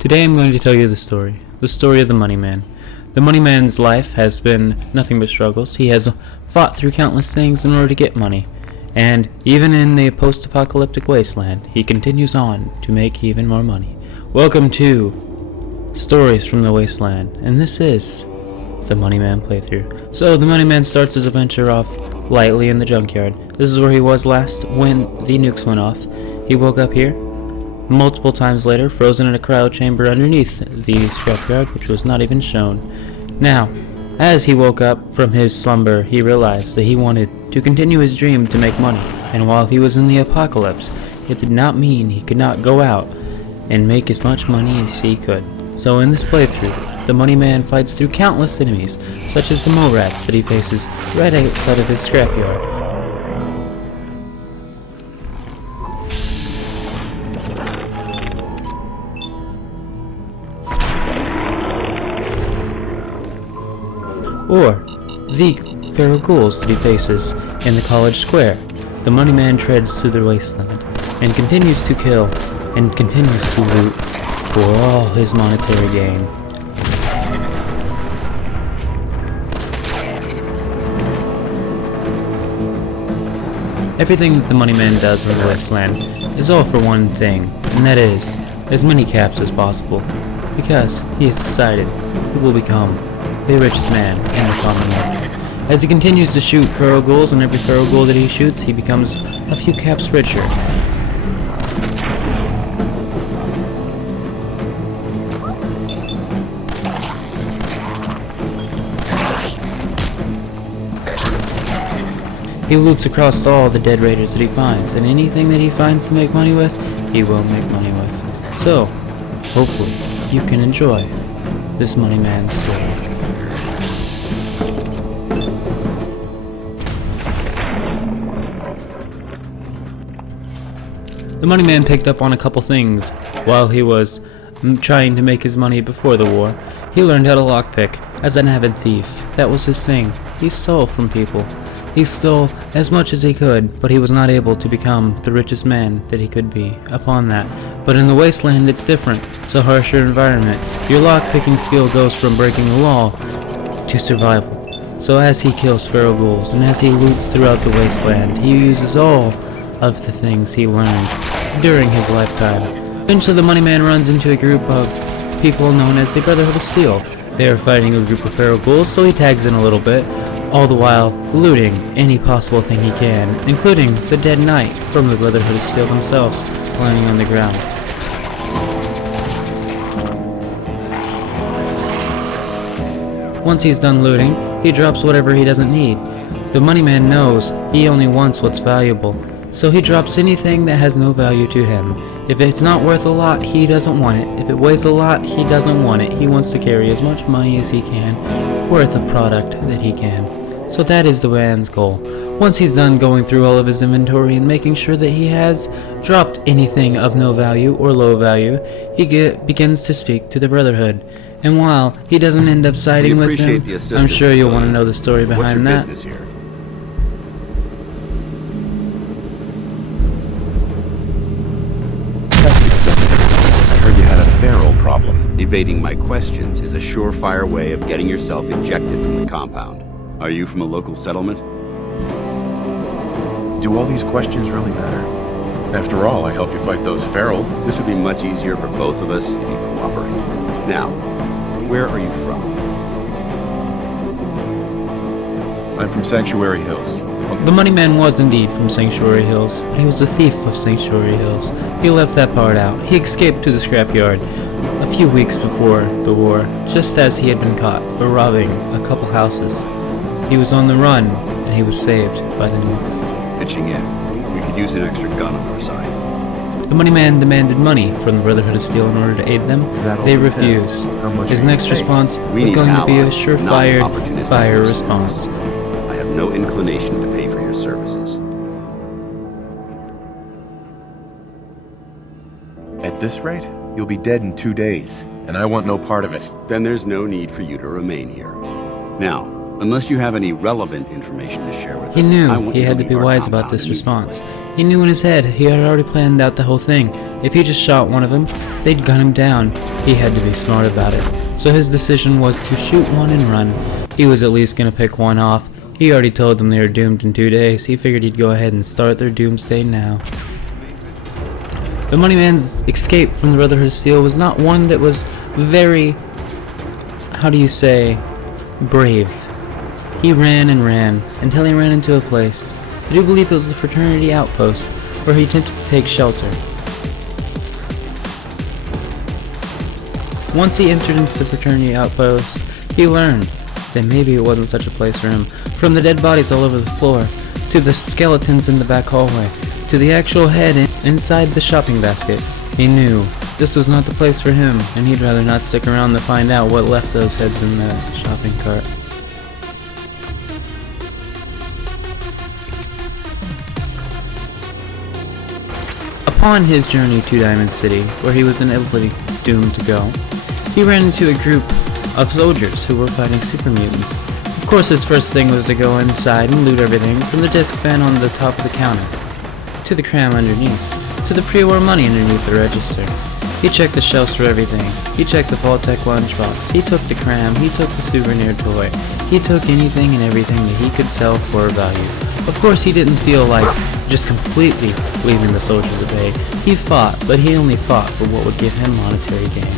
Today I'm going to tell you the story of the Money Man. The Money Man's life has been nothing but struggles. He has fought through countless things in order to get money. And even in the post-apocalyptic wasteland, he continues on to make even more money. Welcome to Stories from the Wasteland, and this is the Money Man playthrough. So the Money Man starts his adventure off lightly in the junkyard. This is where he was last when the nukes went off. He woke up here multiple times later, frozen in a cryo chamber underneath the scrapyard, which was not even shown. Now, as he woke up from his slumber, he realized that he wanted to continue his dream to make money, and while he was in the apocalypse, it did not mean he could not go out and make as much money as he could. So in this playthrough, the Money Man fights through countless enemies, such as the mole rats that he faces right outside of his scrapyard. Or the feral ghouls that he faces in the college square. The Money Man treads through the wasteland and continues to kill and continues to loot for all his monetary gain. Everything that the Money Man does in the wasteland is all for one thing, and that is as many caps as possible, because he has decided he will become the richest man in the Commonwealth. As he continues to shoot feral ghouls, and every feral ghoul that he shoots, he becomes a few caps richer. He loots across all the dead raiders that he finds, and anything that he finds to make money with, he will make money with. So, hopefully, you can enjoy this Money Man story. The Money Man picked up on a couple things while he was trying to make his money before the war. He learned how to lockpick as an avid thief. That was his thing. He stole from people. He stole as much as he could, but he was not able to become the richest man that he could be upon that. But in the wasteland it's different. It's a harsher environment. Your lockpicking skill goes from breaking the law to survival. So as he kills feral ghouls and as he loots throughout the wasteland, he uses all of the things he learned during his lifetime. Eventually the Money Man runs into a group of people known as the Brotherhood of Steel. They are fighting a group of feral ghouls, so he tags in a little bit, all the while looting any possible thing he can, including the dead knight from the Brotherhood of Steel themselves, lying on the ground. Once he's done looting, he drops whatever he doesn't need. The Money Man knows he only wants what's valuable, so he drops anything that has no value to him. If it's not worth a lot, he doesn't want it. If it weighs a lot, he doesn't want it. He wants to carry as much money as he can, worth of product that he can. So that is the man's goal. Once he's done going through all of his inventory and making sure that he has dropped anything of no value or low value, he begins to speak to the Brotherhood. And while he doesn't end up siding with them, I'm sure you'll want to know the story behind that. What's your business here? I heard you had a feral problem. Evading my questions is a surefire way of getting yourself ejected from the compound. Are you from a local settlement? Do all these questions really matter? After all, I helped you fight those ferals. This would be much easier for both of us if you cooperate. Now, where are you from? I'm from Sanctuary Hills. The Money Man was indeed from Sanctuary Hills, but he was a thief of Sanctuary Hills. He left that part out. He escaped to the scrapyard a few weeks before the war, just as he had been caught for robbing a couple houses. He was on the run, and he was saved by the nukes. Pitching in. We could use an extra gun on our side. The Money Man demanded money from the Brotherhood of Steel in order to aid them. They refused. His next response was going to be a surefire fire response. I have no inclination to pay for your services. At this rate, you'll be dead in 2 days, and I want no part of it. Then there's no need for you to remain here. Now, unless you have any relevant information to share with us, He knew I want he you had to leave be our wise about compound this response. immediately. He knew in his head he had already planned out the whole thing. If he just shot one of them, they'd gun him down. He had to be smart about it. So his decision was to shoot one and run. He was at least gonna pick one off. He already told them they were doomed in 2 days. He figured he'd go ahead and start their doomsday now. The Money Man's escape from the Brotherhood of Steel was not one that was very, how do you say, brave. He ran and ran until he ran into a place. I do believe it was the fraternity outpost where he attempted to take shelter. Once he entered into the fraternity outpost, he learned that maybe it wasn't such a place for him. From the dead bodies all over the floor, to the skeletons in the back hallway, to the actual head inside the shopping basket, he knew this was not the place for him, and he'd rather not stick around to find out what left those heads in the shopping cart. Upon his journey to Diamond City, where he was inevitably doomed to go, he ran into a group of soldiers who were fighting super mutants. Of course, his first thing was to go inside and loot everything, from the disc fan on the top of the counter, to the cram underneath, to the pre-war money underneath the register. He checked the shelves for everything. He checked the Vault-Tec lunchbox. He took the cram. He took the souvenir toy. He took anything and everything that he could sell for a value. Of course, he didn't feel like just completely leaving the soldiers at bay. He fought, but he only fought for what would give him monetary gain.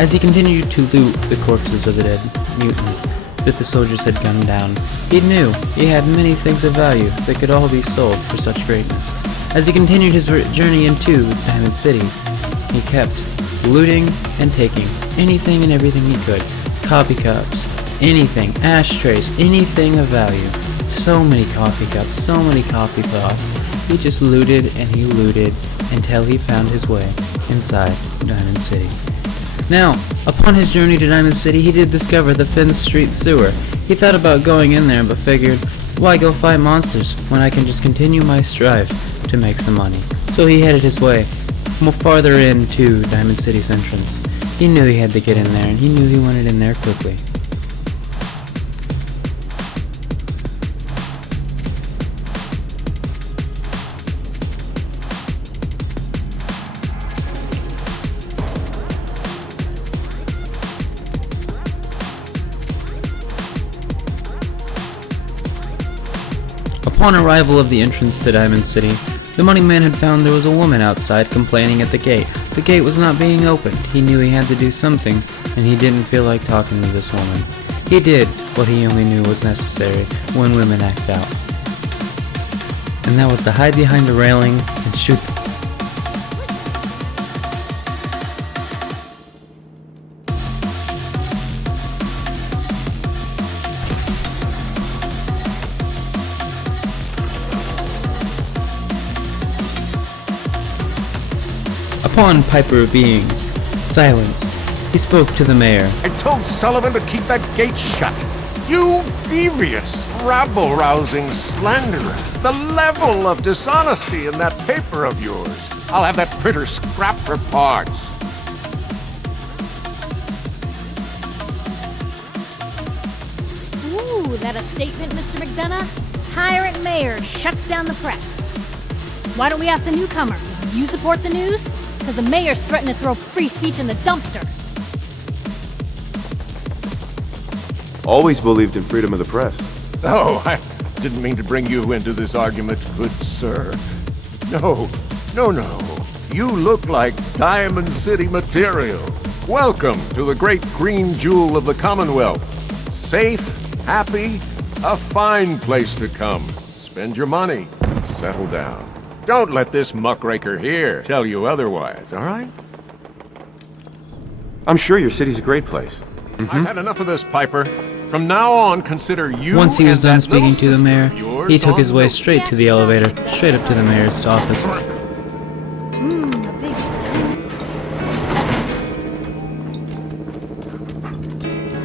As he continued to loot the corpses of the dead mutants that the soldiers had gunned down, he knew he had many things of value that could all be sold for such greatness. As he continued his journey into Diamond City, he kept looting and taking anything and everything he could. Coffee cups, anything, ashtrays, anything of value. So many coffee cups, so many coffee pots. He just looted and he looted until he found his way inside Diamond City. Now, upon his journey to Diamond City, he did discover the Finn Street sewer. He thought about going in there, but figured, why go fight monsters when I can just continue my strive to make some money? So he headed his way more farther into Diamond City's entrance. He knew he had to get in there, and he knew he wanted in there quickly. Upon arrival of the entrance to Diamond City, the Money Man had found there was a woman outside complaining at the gate. The gate was not being opened. He knew he had to do something, and he didn't feel like talking to this woman. He did what he only knew was necessary when women act out. And that was to hide behind a railing and shoot them. Upon Piper being silenced, he spoke to the mayor. I told Sullivan to keep that gate shut. You devious, rabble-rousing slanderer. The level of dishonesty in that paper of yours. I'll have that printer scrapped for parts. Ooh, that a statement, Mr. McDonough? Tyrant mayor shuts down the press. Why don't we ask the newcomer? Do you support the news? Because the mayor's threatened to throw free speech in the dumpster. Always believed in freedom of the press. Oh, I didn't mean to bring you into this argument, good sir. No. You look like Diamond City material. Welcome to the great green jewel of the Commonwealth. Safe, happy, a fine place to come. Spend your money. Settle down. Don't let this muckraker here tell you otherwise, all right? I'm sure your city's a great place. I've had enough of this, Piper. From now on, consider you. Once he was and done that little speaking to the sister mayor, of yours he took his on way the- straight to the elevator, straight up to the mayor's office. A big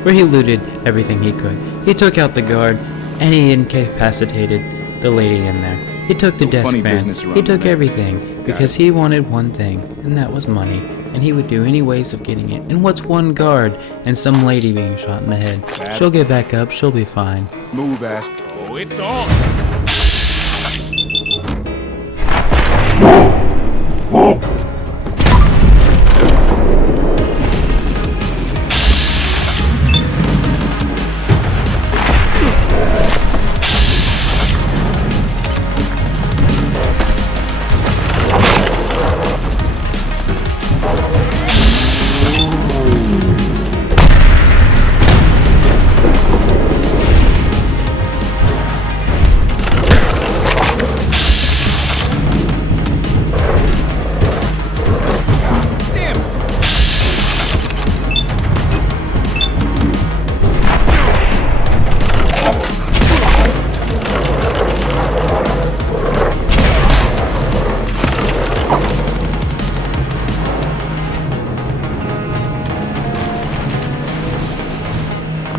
Where he looted everything he could. He took out the guard, and he incapacitated the lady in there. He took the desk funny fan. business around He took there. everything, because he wanted one thing, and that was money. And he would do any ways of getting it. And what's one guard and some lady being shot in the head? She'll get back up, she'll be fine. Move, ass. Oh, it's on.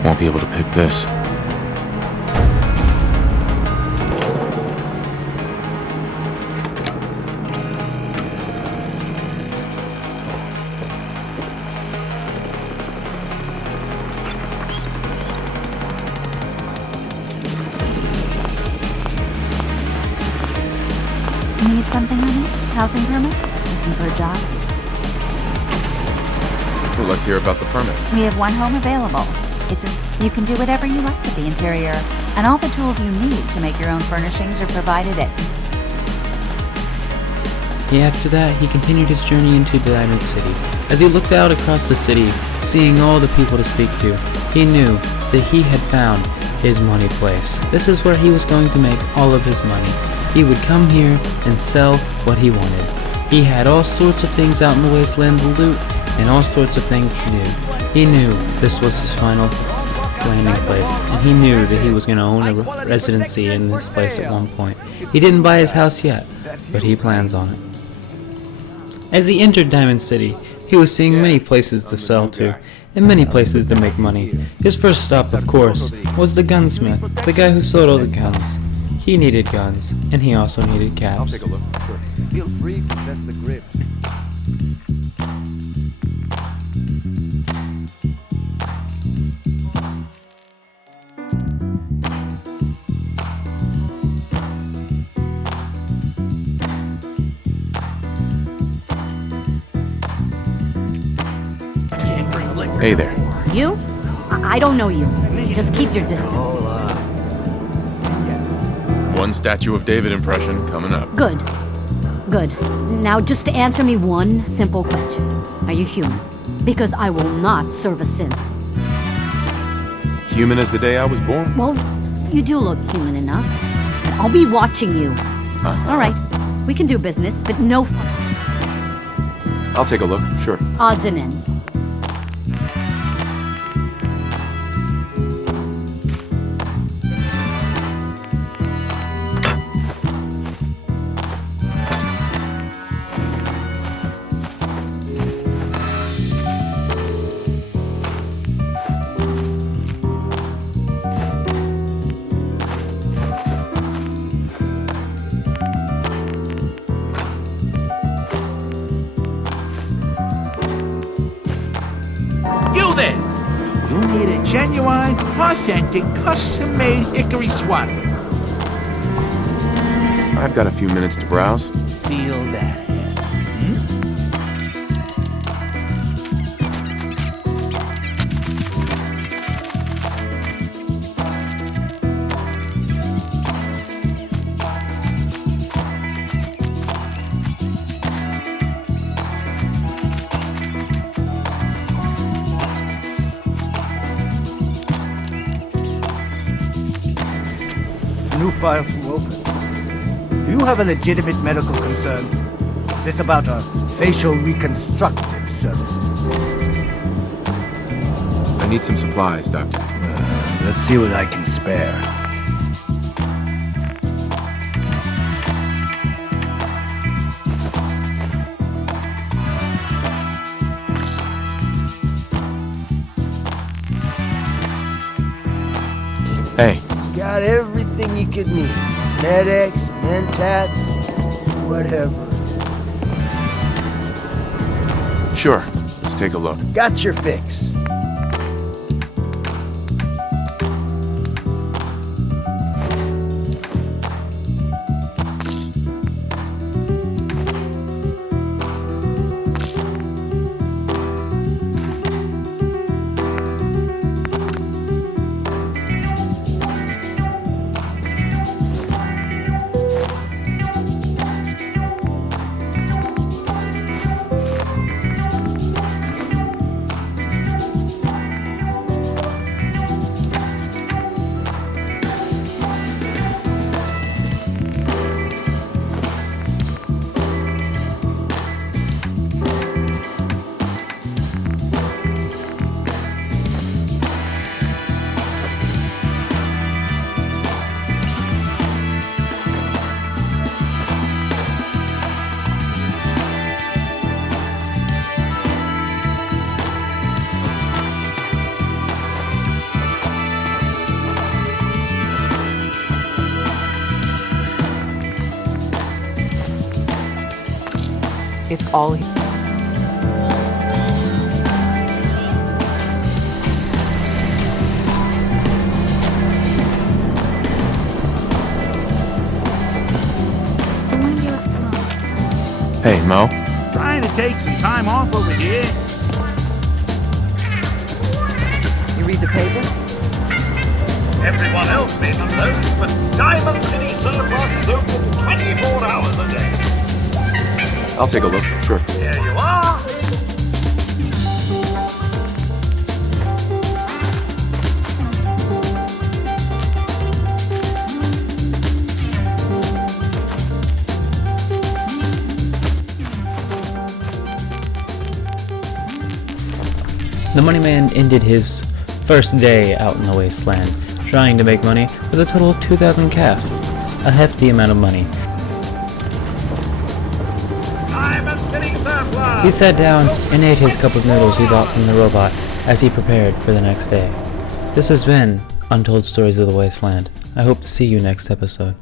Won't be able to pick this. Need something, honey? Housing permit? Looking for a job? Well, let's hear about the permit. We have one home available. You can do whatever you like with the interior, and all the tools you need to make your own furnishings are provided at. After that, he continued his journey into the Diamond City. As he looked out across the city, seeing all the people to speak to, he knew that he had found his money place. This is where he was going to make all of his money. He would come here and sell what he wanted. He had all sorts of things out in the Wasteland to loot, and all sorts of things to do. He knew this was his final landing place, and he knew that he was going to own a residency in this place at one point. He didn't buy his house yet, but he plans on it. As he entered Diamond City, he was seeing many places to sell to, and many places to make money. His first stop, of course, was the gunsmith, the guy who sold all the guns. He needed guns, and he also needed caps. I'll take a look. Sure. Feel free to test the grip. Hey there. You? I don't know you. Just keep your distance. One Statue of David impression coming up. Good. Good. Now, just to answer me one simple question. Are you human? Because I will not serve a synth. Human as the day I was born. Well, you do look human enough. And I'll be watching you. All right. We can do business, but no I'll take a look. Sure. odds and ends. You there! You need a genuine, authentic, custom-made hickory swat. I've got a few minutes to browse. Feel that. New file to open. Do you have a legitimate medical concern? Is this about our facial reconstructive services? I need some supplies, Doctor. Let's see what I can spare. Hey, Got everything you could need. Med-X, Mentats, whatever. sure. Let's take a look. Got your fix. It's all When do you have tomorrow? Hey, Mo. Trying to take some time off over here. You read the paper? Everyone else may not know, but Diamond City Surplus is open 24 hours a day. I'll take a look. Sure. Here you are. The money man ended his first day out in the wasteland, trying to make money with a total of 2,000 calf. It's a hefty amount of money. Diamond City Surplus. He sat down and ate his cup of noodles he bought from the robot as he prepared for the next day. This has been Untold Stories of the Wasteland. I hope to see you next episode.